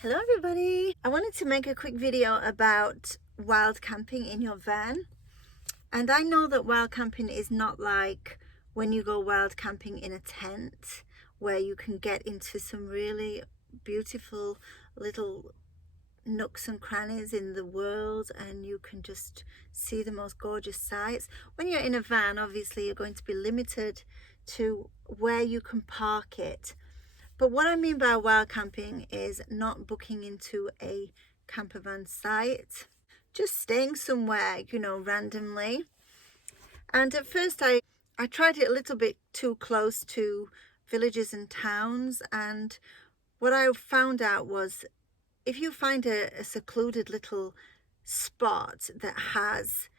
Hello everybody! I wanted to make a quick video about wild camping in your van. And I know that wild camping is not like when you go wild camping in a tent where you can get into some really beautiful little nooks and crannies in the world and you can just see the most gorgeous sights. When you're in a van, obviously you're going to be limited to where you can park it. But what I mean by wild camping is not booking into a camper van site, just staying somewhere, randomly. And at first I tried it a little bit too close to villages and towns, and what I found out was if you find a secluded little spot that has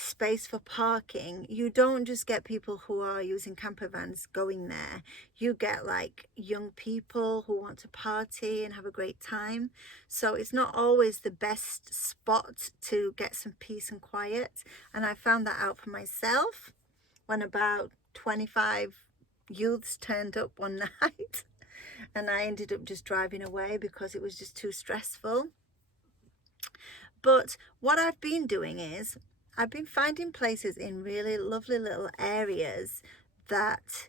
space for parking, you don't just get people who are using camper vans going there. You get like young people who want to party and have a great time. So it's not always the best spot to get some peace and quiet. And I found that out for myself when about 25 youths turned up one night and I ended up just driving away because it was just too stressful. But what I've been doing is I've been finding places in really lovely little areas that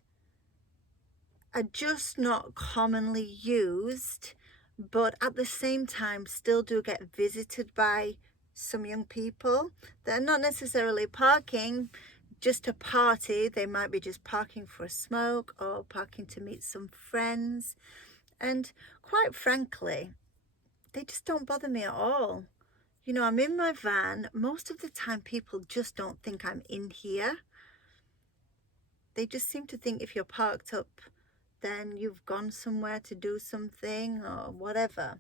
are just not commonly used, but at the same time still do get visited by some young people that are not necessarily parking just to party. They might be just parking for a smoke or parking to meet some friends. And quite frankly, they just don't bother me at all. I'm in my van. Most of the time people just don't think I'm in here. They just seem to think if you're parked up, then you've gone somewhere to do something or whatever.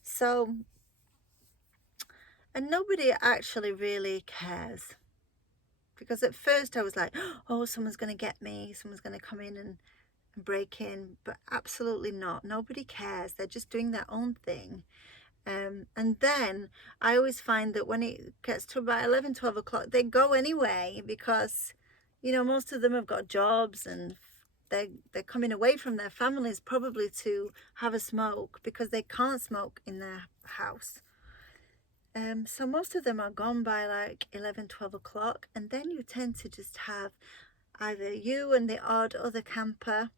So, and nobody actually really cares. Because at first I was like, oh, someone's going to get me. Someone's going to come in and break in. But absolutely not. Nobody cares. They're just doing their own thing. And then I always find that when it gets to about 11-12 o'clock, they go anyway because most of them have got jobs and they're coming away from their families probably to have a smoke because they can't smoke in their house. So most of them are gone by like 11-12 o'clock, and then you tend to just have either you and the odd other camper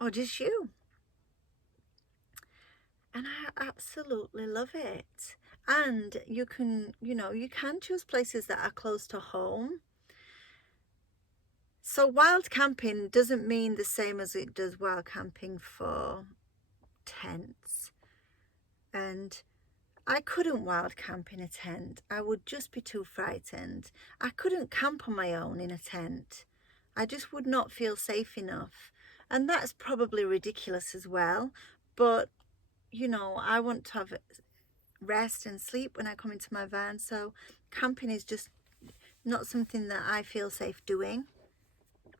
or just you. And I absolutely love it. And you can choose places that are close to home. So wild camping doesn't mean the same as it does wild camping for tents. And I couldn't wild camp in a tent. I would just be too frightened. I couldn't camp on my own in a tent. I just would not feel safe enough. And that's probably ridiculous as well. But I want to have rest and sleep when I come into my van, so camping is just not something that I feel safe doing.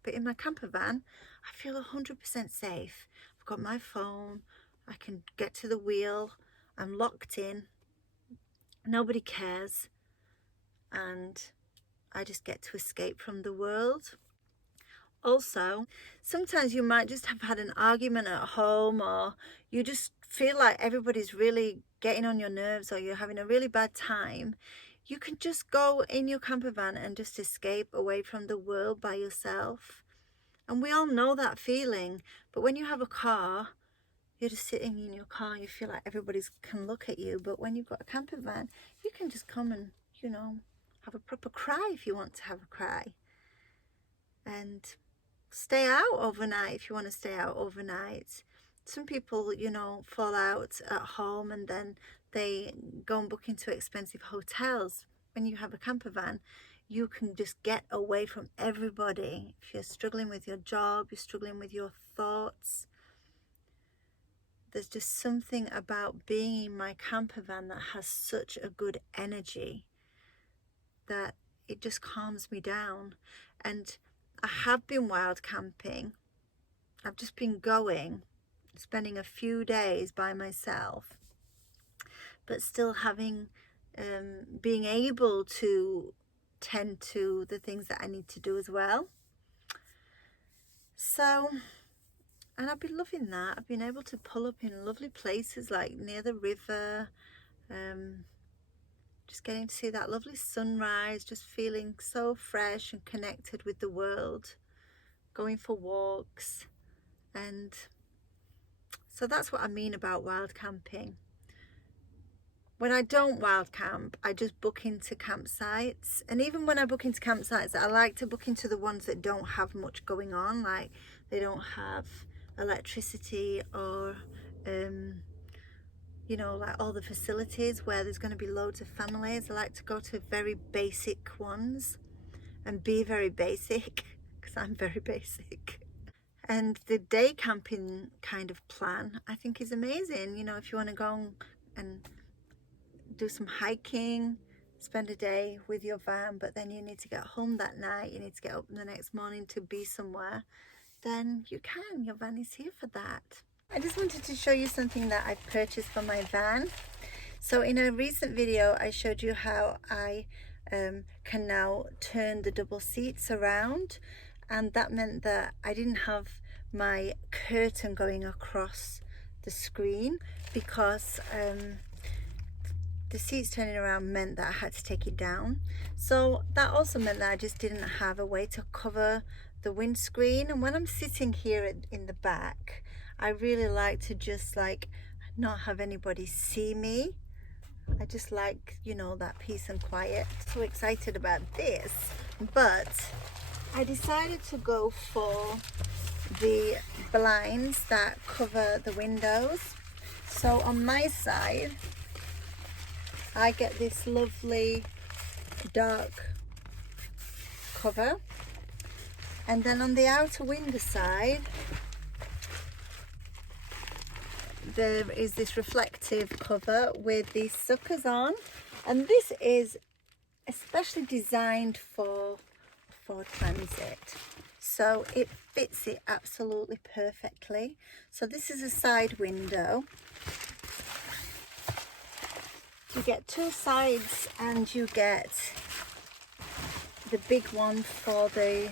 But in my camper van, I feel 100% safe. I've got my phone, I can get to the wheel, I'm locked in, nobody cares, and I just get to escape from the world. Also, sometimes you might just have had an argument at home, or you just feel like everybody's really getting on your nerves, or you're having a really bad time. You can just go in your camper van and just escape away from the world by yourself. And we all know that feeling. But when you have a car, you're just sitting in your car, you feel like everybody can look at you. But when you've got a camper van, you can just come and, have a proper cry if you want to have a cry. And stay out overnight if you want to stay out overnight. Some people, fall out at home and then they go and book into expensive hotels. When you have a camper van, you can just get away from everybody. If you're struggling with your job, you're struggling with your thoughts, there's just something about being in my camper van that has such a good energy that it just calms me down. And I have been wild camping. I've just been spending a few days by myself, but still being able to tend to the things that I need to do as well. So And I've been loving that. I've been able to pull up in lovely places like near the river, just getting to see that lovely sunrise, just feeling so fresh and connected with the world, going for walks. And so that's what I mean about wild camping. When I don't wild camp, I just book into campsites. And even when I book into campsites, I like to book into the ones that don't have much going on, like they don't have electricity or you know, like all the facilities where there's going to be loads of families. I like to go to very basic ones and be very basic, because I'm very basic. And the day camping kind of plan, I think, is amazing. You know, if you want to go and do some hiking, spend a day with your van, but then you need to get home that night, you need to get up the next morning to be somewhere, then you can. Your van is here for that. I just wanted to show you something that I've purchased for my van. So in a recent video, I showed you how I can now turn the double seats around, and that meant that I didn't have my curtain going across the screen, because the seats turning around meant that I had to take it down. So that also meant that I just didn't have a way to cover the windscreen. And when I'm sitting here in the back, I really like to just like not have anybody see me. I just like, you know, that peace and quiet. So excited about this. But I decided to go for the blinds that cover the windows. So on my side, I get this lovely dark cover, and then on the outer window side there is this reflective cover with these suckers on, and this is especially designed for transit, so it fits it absolutely perfectly. So this is a side window. You get two sides, and you get the big one for the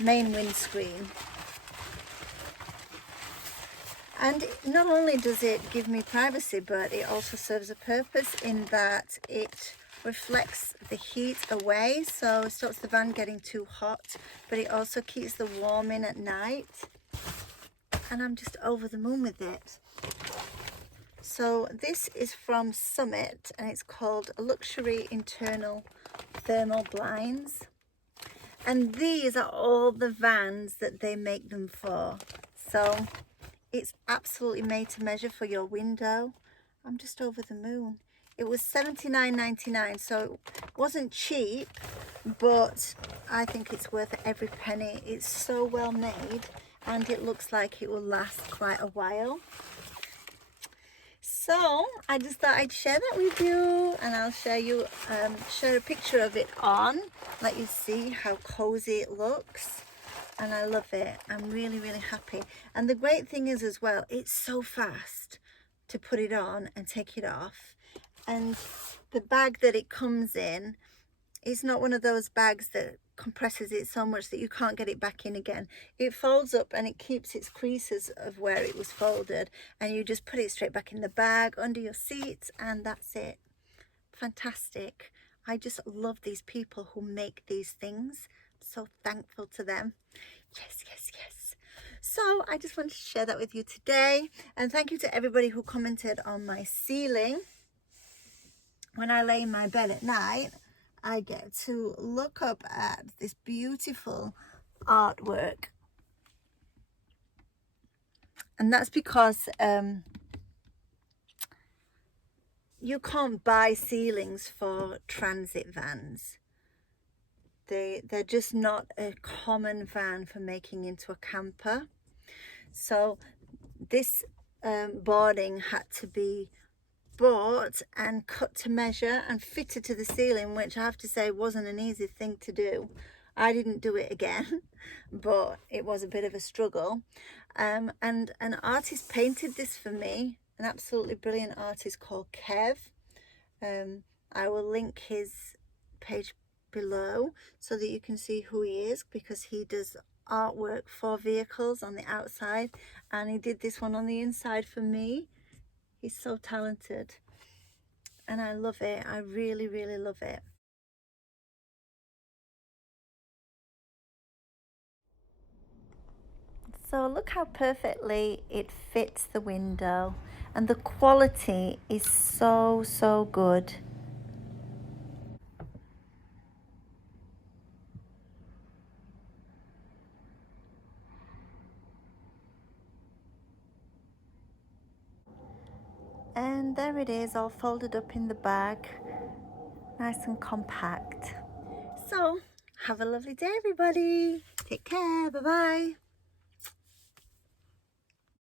main windscreen. And not only does it give me privacy, but it also serves a purpose in that it reflects the heat away, so it stops the van getting too hot, but it also keeps the warm in at night. And I'm just over the moon with it. So this is from Summit, and it's called Luxury Internal Thermal Blinds. And these are all the vans that they make them for. So it's absolutely made to measure for your window. I'm just over the moon. It was $79.99, so it wasn't cheap, but I think it's worth every penny. It's so well made, and it looks like it will last quite a while. So I just thought I'd share that with you, and I'll share a picture of it on, let you see how cozy it looks. And I love it. I'm really, really happy. And the great thing is as well, it's so fast to put it on and take it off. And the bag that it comes in is not one of those bags that compresses it so much that you can't get it back in again. It folds up and it keeps its creases of where it was folded, and you just put it straight back in the bag under your seat, and that's it. Fantastic. I just love these people who make these things. So thankful to them. Yes, yes, yes. So I just wanted to share that with you today, and thank you to everybody who commented on my ceiling. When I lay in my bed at night, I get to look up at this beautiful artwork, and that's because you can't buy ceilings for transit vans. They're just not a common van for making into a camper. So this boarding had to be bought and cut to measure and fitted to the ceiling, which I have to say wasn't an easy thing to do. I didn't do it again, but it was a bit of a struggle. And an artist painted this for me, an absolutely brilliant artist called Kev. I will link his page below so that you can see who he is, because he does artwork for vehicles on the outside, and he did this one on the inside for me. He's so talented and I love it. I really, really love it. So look how perfectly it fits the window, and the quality is so good. And there it is, all folded up in the bag, nice and compact. So have a lovely day, everybody. Take care. Bye bye.